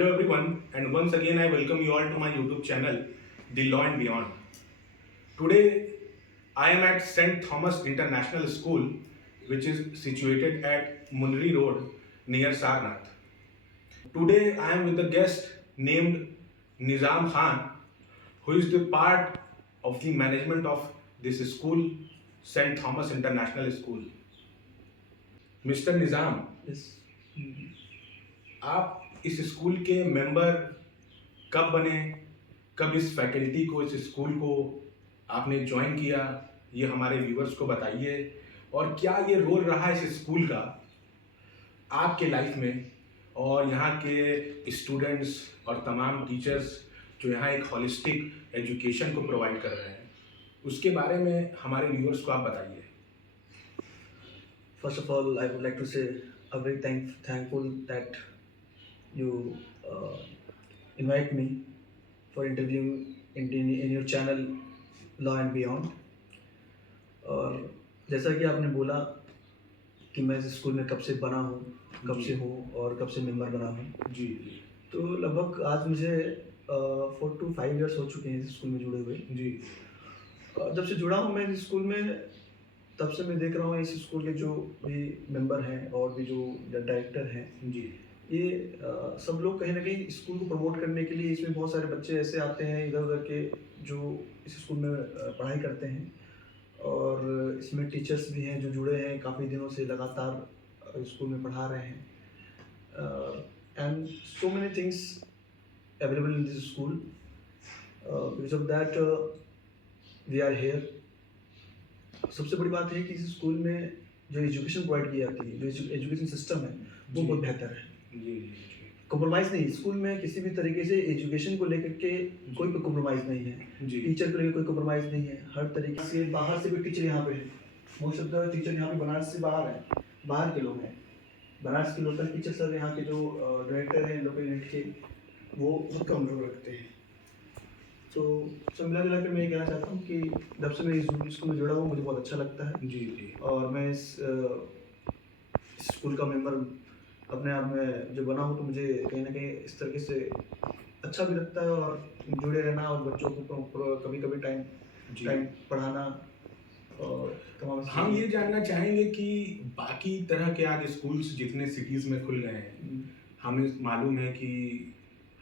Hello everyone, and once again I welcome you all to my YouTube channel, The Law and Beyond. Today I am at St. Thomas International School, which is situated at Munri Road near Sarnath. Today I am with a guest named Nizam Khan, who is the part of the management of this school, St. Thomas International School. Mr. Nizam, Yes. आप इस school के member कब बने, कब इस faculty को, इस school को आपने ज्वाइन किया, ये हमारे व्यूवर्स को बताइए। और क्या ये रोल रहा है इस स्कूल का आपके लाइफ में, और यहाँ के स्टूडेंट्स और तमाम टीचर्स जो यहाँ एक हॉलिस्टिक एजुकेशन को प्रोवाइड कर रहे हैं, उसके बारे में हमारे व्यूवर्स को आप बताइए। First of all, I would like to say I'm very thankful that you invite me for interview in your channel Law and Beyond. और जैसा कि आपने बोला कि मैं इस स्कूल में कब से बना हूँ, कब से हूँ और कब से मेंबर बना हूँ। जी। तो लगभग आज मुझे 4 to 5 years हो चुके हैं इस स्कूल में जुड़े हुए। जी। जब से जुड़ा हूँ मैं इस स्कूल में, तब से मैं देख रहा हूँ इस स्कूल के जो भी मेंबर हैं और भी जो डायरेक्टर हैं जी। ये सब लोग कहीं ना कहीं स्कूल को प्रमोट करने के लिए, इसमें बहुत सारे बच्चे ऐसे आते हैं इधर उधर के जो इस स्कूल में पढ़ाई करते हैं, और इसमें टीचर्स भी हैं जो जुड़े हैं काफ़ी दिनों से लगातार स्कूल में पढ़ा रहे हैं। And so many things available in this school, because of that we are here. सबसे बड़ी बात है कि इस स्कूल में जो एजुकेशन प्रोवाइड की जाती है, जो एजुकेशन सिस्टम है वो बहुत बेहतर है। जी। कॉम्प्रोमाइज़ नहीं, स्कूल में किसी भी तरीके से एजुकेशन को लेकर के कोई कॉम्प्रोमाइज़ नहीं है। जी। टीचर को लेकर कोई कॉम्प्रोमाइज़ नहीं है। हर तरीके से बाहर से भी टीचर यहाँ पे है, मोस्ट ऑफ द टीचर यहाँ पे बनारस से बाहर है, बाहर के लोग हैं। बनारस के लोकल टीचर सर यहाँ के जो डायरेक्टर हैं लोकल यूनिट के, वो बहुत कम लोग रखते हैं। तो सब मिला जुला कर मैं ये कहना चाहता हूँ कि जब से मैं इस स्कूल में जुड़ा हूँ मुझे बहुत अच्छा लगता है। जी। जी। और मैं इस स्कूल का मेंबर अपने आप में जो बना हूँ, तो मुझे कहीं ना कहीं इस तरीके से अच्छा भी लगता है, और जुड़े रहना और बच्चों को कभी कभी टाइम पढ़ाना और तमाम। हम ये जानना चाहेंगे कि बाकी तरह के आज स्कूल्स जितने सिटीज़ में खुल गए हैं, हमें मालूम है कि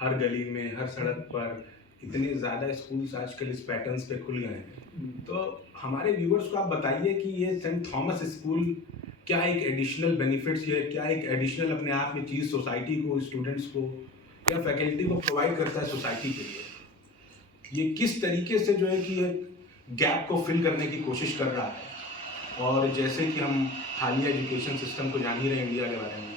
हर गली में, हर सड़क पर इतने ज़्यादा स्कूल्स आजकल इस पैटर्न्स पे खुल गए हैं। तो हमारे व्यूवर्स को आप बताइए कि ये सेंट थॉमस स्कूल क्या एक एडिशनल बेनिफिट्स है, क्या एक एडिशनल अपने आप में चीज़ सोसाइटी को, स्टूडेंट्स को या फैकल्टी को प्रोवाइड करता है सोसाइटी के लिए। ये किस तरीके से जो है कि ये गैप को फिल करने की कोशिश कर रहा है। और जैसे कि हम हालिया एजुकेशन सिस्टम को जान ही रहे हैं इंडिया के बारे में,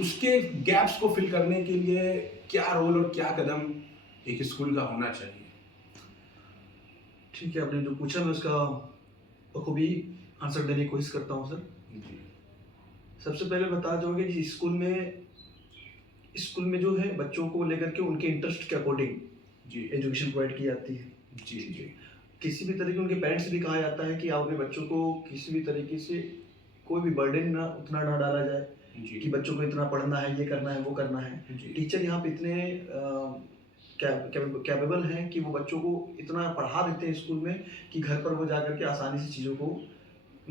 उसके गैप्स को फिल करने के लिए क्या रोल और क्या कदम एक स्कूल का होना चाहिए। ठीक है, आपने जो पूछा मैं उसका बखूबी आंसर देने की कोशिश करता हूँ सर। जी। सबसे सबसे पहले बता दोगे कि स्कूल में जो है बच्चों को लेकर के उनके इंटरेस्ट के अकॉर्डिंग जी एजुकेशन प्रोवाइड की जाती है। जी। जी। किसी भी तरीके उनके पेरेंट्स से भी कहा जाता है कि आप अपने बच्चों को किसी भी तरीके से कोई भी बर्डन उतना ना डाला जाए जी। कि बच्चों को इतना पढ़ना है, ये करना है, वो करना है। जी। टीचर यहाँ पे इतने कैपेबल हैं कि वो बच्चों को इतना पढ़ा देते हैं स्कूल में कि घर पर वो जाकर के आसानी से चीज़ों को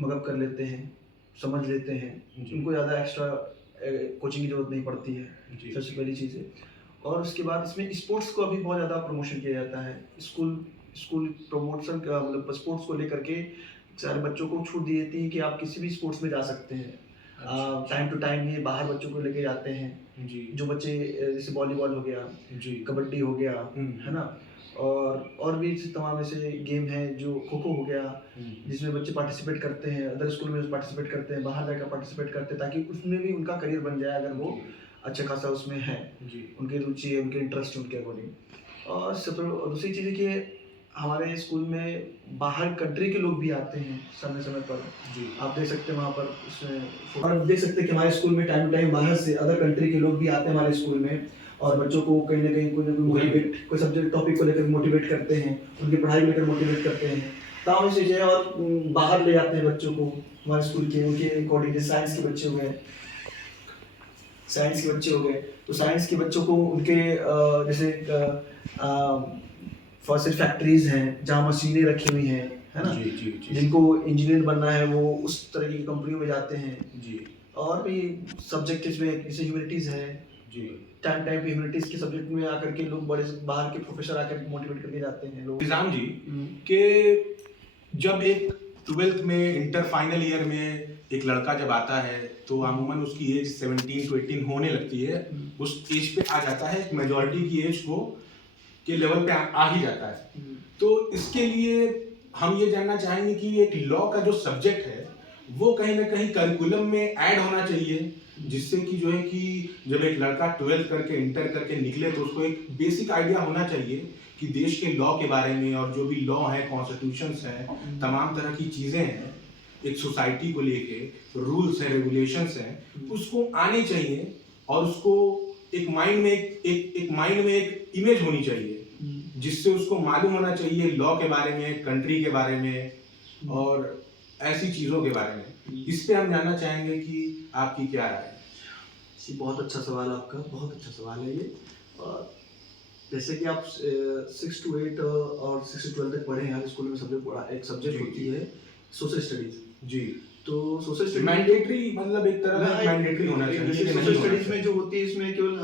मगअप कर लेते हैं, समझ लेते हैं। उनको ज़्यादा एक्स्ट्रा कोचिंग की ज़रूरत नहीं पड़ती है, सबसे पहली चीज़ है। और उसके बाद इसमें स्पोर्ट्स को अभी बहुत ज़्यादा प्रमोशन किया जाता है। स्कूल प्रमोशन का मतलब स्पोर्ट्स को लेकर के सारे बच्चों को छूट दी जाती है कि आप किसी भी स्पोर्ट्स में जा सकते हैं। टाइम टू टाइम ये बाहर बच्चों को लेके जाते हैं। जी। जो बच्चे जैसे वॉलीबॉल हो गया, जी। कबड्डी हो गया, है ना, और भी तमाम ऐसे गेम हैं, जो खो खो हो गया, जिसमें बच्चे पार्टिसिपेट करते हैं, अदर स्कूल में पार्टिसिपेट करते हैं, बाहर जाकर पार्टिसिपेट करते हैं, ताकि उसमें भी उनका करियर बन जाए अगर वो अच्छा खासा उसमें है, उनकी रुचि है, उनके इंटरेस्ट उनके अकॉर्डिंग। और दूसरी चीज़ है कि हमारे स्कूल में बाहर कंट्री के लोग भी आते हैं समय समय पर। जी। आप देख सकते हैं वहाँ पर उसमें, और आप देख सकते हैं कि हमारे स्कूल में टाइम टू टाइम बाहर से अदर कंट्री के लोग भी आते हैं हमारे स्कूल में, और बच्चों को कहीं ना कहीं कोई मोटिवेट, कोई सब्जेक्ट टॉपिक को लेकर मोटिवेट करते हैं, उनकी पढ़ाई को लेकर मोटिवेट करते हैं, तमाम चीज़ें। और बाहर ले जाते हैं बच्चों को हमारे स्कूल के, उनके अकॉर्डिंग साइंस के बच्चे हुए हैं, साइंस के बच्चे हो गए, तो साइंस के बच्चों को उनके जैसे फॉसिल फैक्ट्रीज हैं जहाँ मशीनें रखी हुई हैं, है ना, जी जी जी जिनको इंजीनियर बनना है वो उस तरह की कंपनियों में जाते हैं। जी और भी सब्जेक्ट इसमें जैसे ह्यूमैनिटीज़ है, जी। टाइम टाइम पे ह्यूमैनिटीज़ के सब्जेक्ट में आकर के लोग बड़े बाहर के प्रोफेसर आकर के मोटिवेट करके जाते हैं लोग। निज़ाम जी हम्म, कि जब एक 12th में इंटर फाइनल ईयर में एक लड़का जब आता है तो अमूमन उसकी एज 17 to 18 होने लगती है। उस एज पे आ जाता है, मेजॉरिटी की एज को के लेवल पे आ ही जाता है। तो इसके लिए हम ये जानना चाहेंगे कि एक लॉ का जो सब्जेक्ट है वो कहीं ना कहीं करिकुलम में ऐड होना चाहिए, जिससे कि जो है कि जब एक लड़का 12th करके इंटर करके निकले तो उसको एक बेसिक आइडिया होना चाहिए कि देश के लॉ के बारे में, और जो भी लॉ है, कॉन्स्टिट्यूशंस हैं, तमाम तरह की चीज़ें हैं, एक सोसाइटी को लेके रूल्स हैं, रेगुलेशंस हैं, उसको आने चाहिए। और उसको एक माइंड में एक माइंड में एक इमेज होनी चाहिए जिससे उसको मालूम होना चाहिए लॉ के बारे में, कंट्री के बारे में और ऐसी चीज़ों के बारे में। इस पे हम जानना चाहेंगे कि आपकी क्या राय है। जी, बहुत अच्छा सवाल है आपका, बहुत अच्छा सवाल है ये। और जैसे कि आप 6 to 8 और 6 to 12 तक पढ़े हैं, हर स्कूल में सब्जेक्ट पढ़ा, एक सब्जेक्ट जी, होती है सोशल स्टडीज। जी। तो सोशल स्टडीज मैंडेटरी, मतलब एक तरह का मैंडेटरी होना चाहिए कि नहीं सोशल होना स्टडीज में चाहिए। जो होती है इसमें केवल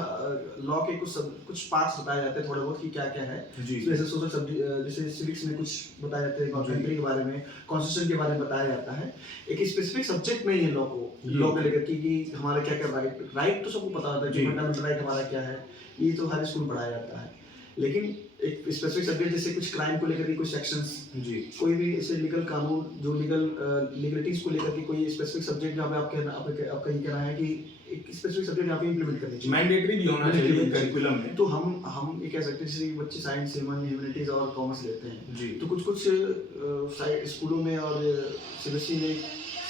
लॉ के कुछ पार्ट्स बताए जाते हैं थोड़े बहुत कि क्या क्या है। जी जैसे सोशल सब्जेक्ट, जैसे सिविक्स में कुछ बताया जाता है, जी। कंट्री के बारे में, कॉन्स्टिट्यूशन के बारे में बताया जाता है। एक स्पेसिफिक सब्जेक्ट में ये लॉ जी। को लेकर कि हमारा क्या क्या राइट तो सबको पता होता है जी। कि फंडामेंटल राइट हमारा क्या है, ये तो हर स्कूल में पढ़ाया जाता है। लेकिन एक स्पेसिफिक सब्जेक्ट जैसे कुछ क्राइम को लेकर के कुछ सेक्शंस, जी कोई भी ऐसे लीगल कानून जो लीगलिटीज को लेकर के कोई स्पेसिफिक सब्जेक्ट जहाँ पे आपका ये कहना है कि एक स्पेसिफिक सब्जेक्ट यहाँ पे इम्प्लीमेंट करनी चाहिए, मैंडेटरी भी होना Mandatory चाहिए होना चाहिए। करिकुलम में। तो हम ये कह सकते हैं जैसे कि बच्चे साइंस, ह्यूमैनिटीज और कॉमर्स लेते हैं, जी तो कुछ स्कूलों में और सीबीएसई ने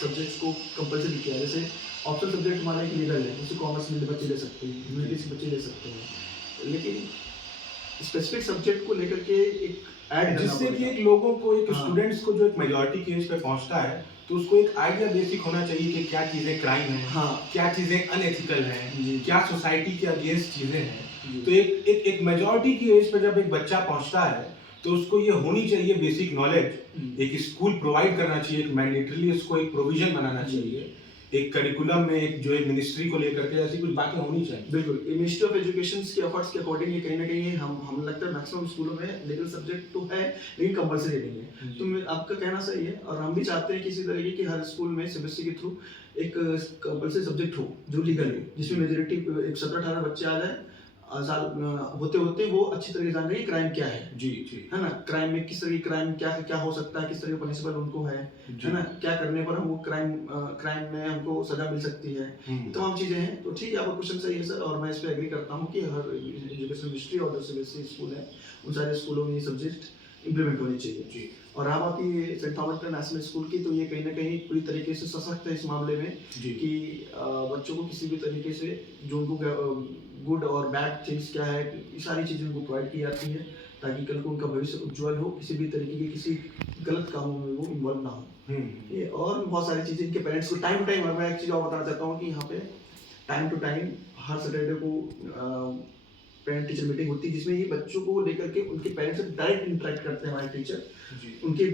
सब्जेक्ट्स को कंपलसरी किया है। जैसे ऑप्शनल सब्जेक्ट हमारा एक लीगल है, जैसे कॉमर्स में बच्चे ले सकते हैं, ह्यूमैनिटीज के बच्चे ले सकते हैं, लेकिन स्पेसिफिक सब्जेक्ट को लेकर के एक ऐड करना जिससे कि पड़ेगा। एक लोगों को, एक हाँ। स्टूडेंट्स को जो एक मेजॉरिटी की एज पे पहुंचता है तो उसको एक आइडिया बेसिक होना चाहिए कि क्या चीज़ें क्राइम है, हाँ। क्या चीज़ें अनएथिकल हैं, जी। क्या सोसाइटी के अगेंस्ट चीज़ें हैं। जी। तो एक मेजॉरिटी की एज पे जब एक बच्चा पहुंचता है तो उसको ये होनी चाहिए बेसिक नॉलेज। एक स्कूल प्रोवाइड करना चाहिए, एक मैंडेटरी उसको एक प्रोविजन बनाना जी। चाहिए, एक करिकुलम में एक जो एक मिनिस्ट्री को लेकर के ऐसी कुछ बातें होनी चाहिए। बिल्कुल, मिनिस्ट्री ऑफ एजुकेशन के एफर्ट्स के अकॉर्डिंग ये कहीं ना कहीं हम लगता है मैक्सिमम स्कूलों में लीगल सब्जेक्ट तो है लेकिन कंपलसरी नहीं है। तो आपका कहना सही है, और हम भी चाहते हैं किसी तरीके की हर स्कूल में सीबीएसई के थ्रू एक कंपलसरी सब्जेक्ट हो जो लीगल है, जिसमें मेजोरिटी एक 17-18 बच्चे आ जाए, साल होते होते वो अच्छी तरह से जान गए क्राइम क्या है। जी जी। है ना, क्राइम में किस तरह की क्राइम क्या क्या हो सकता है, किस तरह का पनिशबल उनको है ना, क्या करने पर हमको क्राइम में हमको सजा मिल सकती है, तमाम चीजें हैं। तो ठीक है, आपका क्वेश्चन सही है सर, और मैं इस पे एग्री करता हूँ कि हर एजुकेशन मिनिस्ट्री और जो सीबीएसई स्कूल है उन सारे स्कूलों में ये सब्जेक्ट इम्प्लीमेंट होनी चाहिए। जी। और रहा बात ये सेंट थॉमस इंटरनेशनल स्कूल की, तो ये कहीं ना कहीं पूरी तरीके से सशक्त है इस मामले में कि बच्चों को किसी भी तरीके से जो उनको गुड और बैड थिंग्स क्या है, ये सारी चीज़ें उनको प्रोवाइड की जाती है ताकि कल को उनका भविष्य उज्जवल हो, किसी भी तरीके के किसी गलत कामों में वो इन्वॉल्व ना हो। ये और बहुत सारी चीज़ें इनके पेरेंट्स को टाइम टू टाइम, और मैं एक चीज़ और बताना चाहता हूँ कि यहाँ पे टाइम टू टाइम हर सैटरडे को पेरेंट टीचर मीटिंग होती है जिसमें ये बच्चों को लेकर के उनके पेरेंट्स से डायरेक्ट इंटरेक्ट करते हैं हमारे टीचर, उनके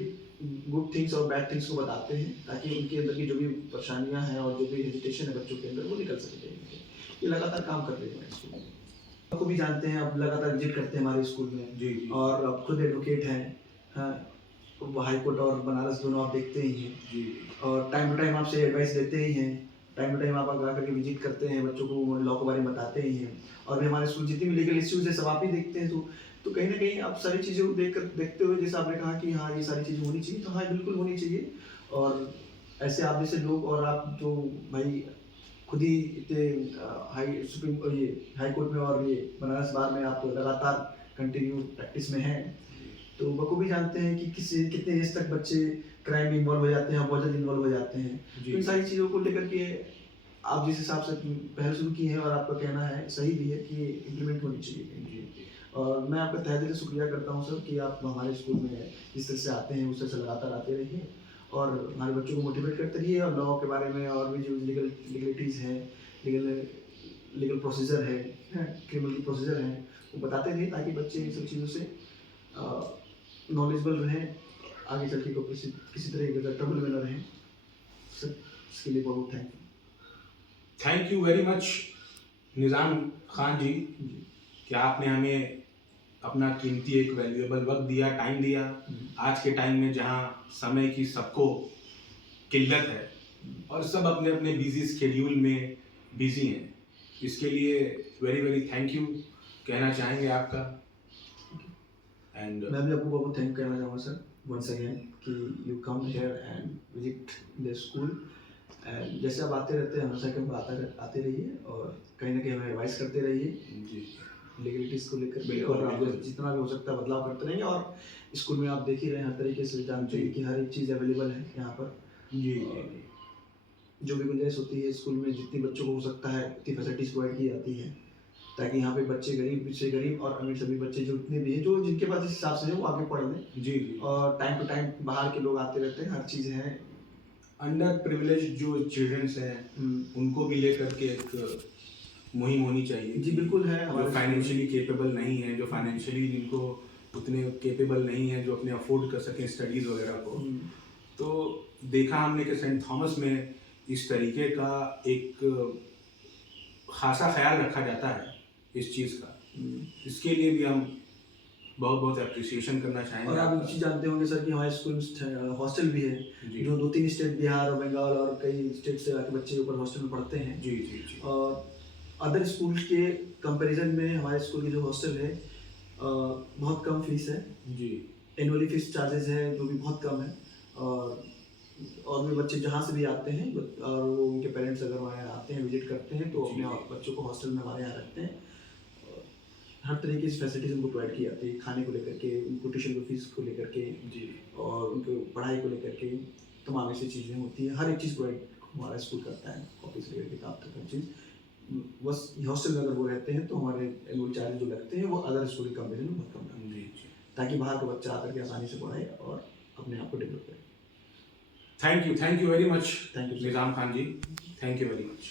गुड थिंग्स और बैड थिंग्स को बताते हैं ताकि उनके अंदर की जो भी परेशानियां हैं और जो भी हेजिटेशन है बच्चों के अंदर वो निकल सके। ये लगातार काम कर रहे हैं स्कूल में, आपको भी जानते हैं, आप लगातार विजिट करते हैं हमारे स्कूल में। जी जी। और आप खुद एडवोकेट हैं, हाँ, हाई कोर्ट और बनारस दोनों आप देखते ही हैं जी। और टाइम टू टाइम आपसे एडवाइस लेते ही हैं, टाइम टू टाइम आप आकर करके विजिट करते हैं, बच्चों को लॉ के बारे में बताते ही हैं, और भी हमारे स्कूल जितनी भी लीगल इश्यूज है सब आप ही देखते हैं। तो कहीं ना कहीं आप सारी चीज़ें को देखते हुए जैसे आपने कहा कि हाँ ये सारी चीज़ें होनी चाहिए, तो हाँ बिल्कुल होनी चाहिए। और ऐसे आप जैसे लोग, और आप जो भाई खुद ही इतने हाई कोर्ट में और ये बनारस बार में आप लगातार कंटिन्यू प्रैक्टिस में हैं, तो बखूबी जानते हैं कि कितने एज तक बच्चे क्राइम में इन्वॉल्व हो जाते हैं, बहुत जल्दी इन्वॉल्व हो जाते हैं। तो इन सारी चीज़ों को लेकर के आप जिस हिसाब से पहल शुरू की है और आपका कहना है सही भी है कि इम्प्लीमेंट होनी चाहिए। और मैं आपका तहे दिल से शुक्रिया करता हूँ सर कि आप हमारे स्कूल में जिस तरह से आते हैं उस तरह से लगातार आते रहिए और हमारे बच्चों को मोटिवेट करते रहिए, और लॉ के बारे में और भी जो लीगलिटीज़ हैं, लीगल लीगल प्रोसीजर है, क्रिमिनल की प्रोसीजर है, वो बताते रहिए ताकि बच्चे इन सब चीज़ों से नॉलेजेबल रहें, आगे चल के कोई किसी तरह का ट्रबल में न रहें। सर इसके लिए बहुत thank thank you very much Nizam Khan ji यू जी। कि आपने हमें अपना कीमती एक वैल्यूएबल वक्त दिया, टाइम दिया। आज के टाइम में जहाँ समय की सबको किल्लत है और सब अपने अपने बिजी स्केड्यूल में बिजी हैं, इसके लिए वेरी वेरी थैंक यू कहना चाहेंगे आपका। एंड मैं भी आपको बहुत थैंक करना चाहूँगा सर वंस अगेन कि you come here and visit the school. And जैसे आप आते रहते हैं हमेशा के आते रहिए और कहीं ना कहीं हमें एडवाइस करते रहिए जी लीगलिटीज़ को लेकर के, बिल्कुल, और आप बिल्कुल। जितना भी हो सकता है बदलाव करते रहेंगे। और स्कूल में आप देख ही रहे हैं, हर तरीके से जानते हैं जी। कि हर एक चीज़ अवेलेबल है यहाँ पर। जी और जो भी गुंजाइश होती है स्कूल में, जितनी बच्चों को हो सकता है उतनी फैसिलिटीज़ प्रोवाइड की जाती है, ताकि यहाँ पे बच्चे गरीब से गरीब और अमीर सभी बच्चे जो जितने भी हैं, जो जिनके पास इस हिसाब से है वो आगे पढ़ लें। जी जी। और टाइम टू टाइम बाहर के लोग आते रहते हैं, हर चीज़ है। अंडर प्रिविलेज जो चिल्ड्रंस हैं उनको भी लेकर के एक मुहिम होनी चाहिए। जी बिल्कुल है जो हमारे फाइनेंशियली केपेबल नहीं है, जो फाइनेंशियली जिनको उतने केपेबल नहीं है, जो अपने अफोर्ड कर सकें स्टडीज़ वगैरह को, तो देखा हमने कि सेंट थॉमस में इस तरीके का एक खासा ख्याल रखा जाता है इस चीज़ का। इसके लिए भी हम बहुत बहुत अप्रिसिएशन करना चाहेंगे। और आप एक आपका। चीज़ जानते होंगे सर कि हमारे स्कूल में हॉस्टल भी है, जी जो 2-3 स्टेट बिहार और बंगाल और कई स्टेट से आके बच्चे ऊपर हॉस्टल में पढ़ते हैं। जी जी जी। और अदर स्कूल के कंपैरिजन में हमारे स्कूल की जो हॉस्टल है बहुत कम फीस है। जी एनुअली फीस चार्जेस है जो भी बहुत कम है। और भी बच्चे जहाँ से भी आते हैं और वो उनके पेरेंट्स अगर हमारे यहाँ आते हैं विजिट करते हैं तो जी। अपने बच्चों को हॉस्टल में हमारे यहाँ रखते हैं। और हर तरीके की फैसिलिटीज़ उनको प्रोवाइड की जाती है, खाने को लेकर के, उनको ट्यूशन फीस को लेकर के जी और उनको पढ़ाई को लेकर के तमाम ऐसी चीज़ें होती हैं। हर एक चीज़ प्रोवाइड हमारा स्कूल करता है, कॉपी से लेकर किताब तक हर चीज़। बस हॉस्टल में अगर वो रहते हैं तो हमारे एनुअल चार्ज जो लगते हैं वो अदर स्कूल के कंपेरिजन में बहुत कम लगते हैं, जी जी। ताकि बाहर का बच्चा आकर के आसानी से पढ़े और अपने आप को डेवलप करे। Thank you very much thank you Nizam Khan ji, thank you very much.